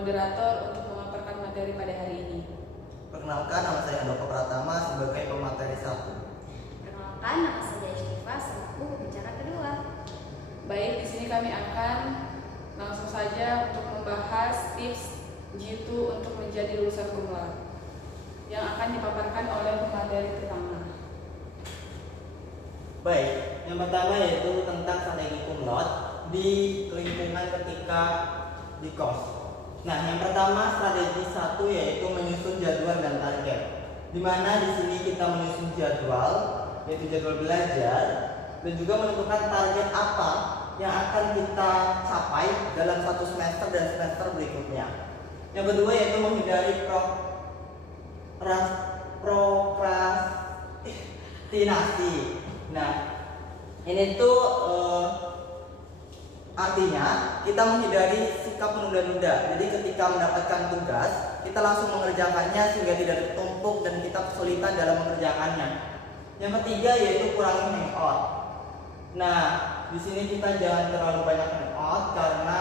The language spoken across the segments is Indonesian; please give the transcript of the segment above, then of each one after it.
moderator untuk memaparkan materi pada hari ini. Perkenalkan, nama saya Andoko Pratama sebagai pemateri 1. Perkenalkan, nama saya Syifa selaku pembicara kedua. Baik, di sini kami akan langsung saja untuk membahas tips jitu untuk menjadi lulusan cum laude yang akan dipaparkan oleh pemateri pertama. Baik, yang pertama yaitu tentang strategi cum laude di lingkungan ketika di kos. Nah, yang pertama strategi 1 yaitu menyusun jadwal dan target. Di mana di sini kita menyusun jadwal, yaitu jadwal belajar, dan juga menentukan target apa yang akan kita capai dalam satu semester dan semester berikutnya. Yang kedua yaitu menghindari prokrastinasi. Nah, ini tuh artinya kita menghindari sikap menunda-nunda. Jadi ketika mendapatkan tugas, kita langsung mengerjakannya sehingga tidak tertumpuk dan kita kesulitan dalam mengerjakannya. Yang ketiga yaitu kurangi hangout. Nah, di sini kita jangan terlalu banyak hangout karena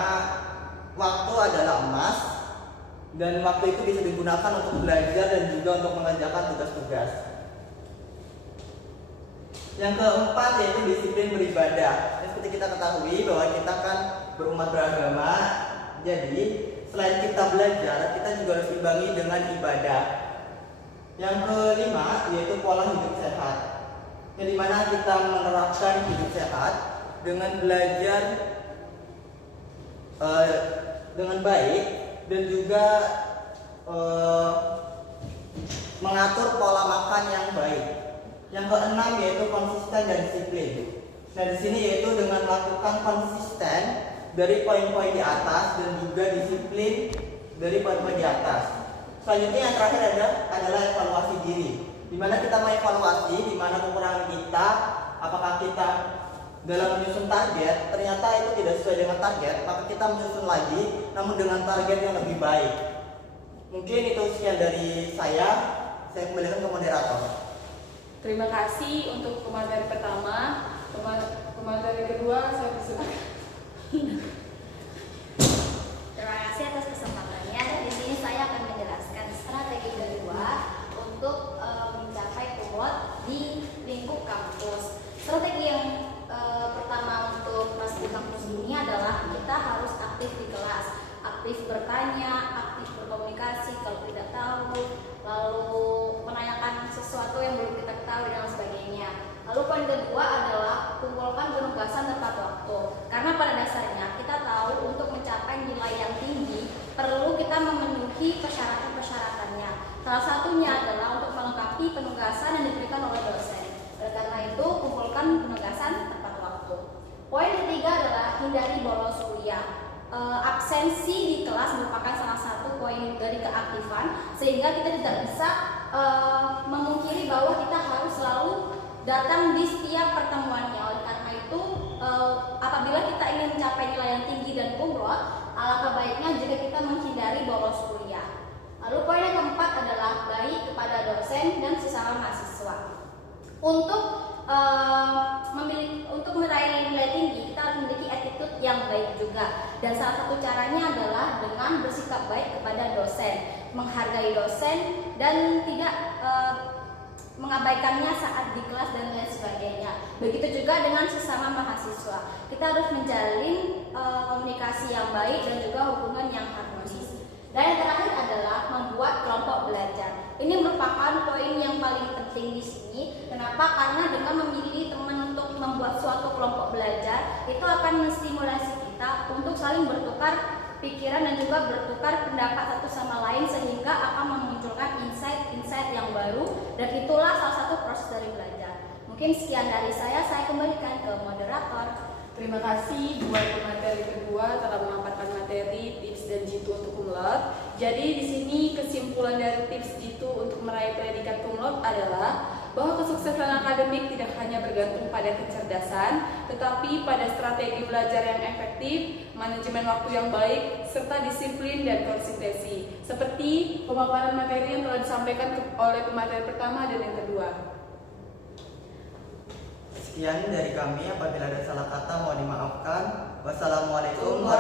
waktu adalah emas dan waktu itu bisa digunakan untuk belajar dan juga untuk mengerjakan tugas-tugas. Yang keempat yaitu disiplin beribadah. Seperti kita ketahui bahwa kita kan berumat beragama, jadi selain kita belajar, kita juga harus imbangi dengan ibadah. Yang kelima yaitu pola hidup sehat, yang dimana kita menerapkan hidup sehat dengan belajar dengan baik dan juga mengatur pola makan yang baik. Yang keenam yaitu konsisten dan disiplin. Nah, di sini yaitu dengan melakukan konsisten dari poin-poin di atas dan juga disiplin dari poin-poin di atas. Selanjutnya yang terakhir adalah evaluasi diri, di mana kita mengevaluasi di mana kekurangan kita, apakah kita dalam menyusun target ternyata itu tidak sesuai dengan target, maka kita menyusun lagi namun dengan target yang lebih baik. Mungkin itu sekian dari saya kembalikan ke moderator. Terima kasih untuk pemateri pertama. Pemateri kedua saya persilakan. Terima kasih atas kesempatannya. Dan di sini saya akan menjelaskan strategi kedua untuk mencapai cum laude di lingkup kampus. Strategi yang pertama untuk kelas di kampus ini adalah kita harus aktif di kelas, aktif bertanya, aktif berkomunikasi kalau tidak tahu, lalu menanyakan sesuatu yang belum kita ketahui dan sebagainya. Lalu poin kedua adalah kumpulkan penugasan tepat waktu. Karena pada dasarnya kita tahu untuk mencapai nilai yang tinggi perlu kita memenuhi persyaratan-persyaratannya. Salah satunya adalah untuk melengkapi penugasan yang diberikan oleh dosen. Oleh karena itu, kumpulkan penugasan tepat waktu. Poin ketiga adalah hindari bolos kuliah. Absensi di kelas merupakan salah satu poin dari keaktifan, sehingga kita tidak bisa memungkiri bahwa kita harus selalu datang di setiap pertemuannya. Oleh karena itu, apabila kita ingin mencapai nilai yang tinggi dan cum laude, alangkah baiknya jika kita menghindari bolos kuliah. Lalu poin yang keempat adalah baik kepada dosen dan sesama mahasiswa. Untuk meraih nilai tinggi, kita harus memiliki attitude yang baik juga. Dan salah satu caranya adalah dengan bersikap baik kepada dosen, menghargai dosen dan tidak mengabaikannya saat di kelas dan lain sebagainya. Begitu juga dengan sesama mahasiswa. Kita harus menjalin komunikasi yang baik dan juga hubungan yang harmonis. Dan yang terakhir adalah membuat kelompok belajar. Ini merupakan poin yang paling penting di sini. Kenapa? Karena dengan memilih teman untuk membuat suatu kelompok belajar, itu akan menstimulasi kita untuk saling bertukar pikiran dan juga bertukar pendapat satu sama lain, sehingga akan memunculkan insight-insight yang baru, dan itulah salah satu proses dari belajar. Mungkin sekian dari saya kembalikan ke moderator. Terima kasih buat pemateri kedua telah memaparkan materi tips dan jitu untuk cum laude. Jadi di sini kesimpulan dari tips jitu untuk meraih predikat cum laude adalah bahwa kesuksesan akademik tidak hanya bergantung pada kecerdasan, tetapi pada strategi belajar yang efektif, manajemen waktu yang baik, serta disiplin dan konsistensi. Seperti pemaparan materi yang telah disampaikan oleh pemateri pertama dan yang kedua. Sekian dari kami, apabila ada salah kata mohon dimaafkan. Wassalamualaikum warahmatullahi wabarakatuh.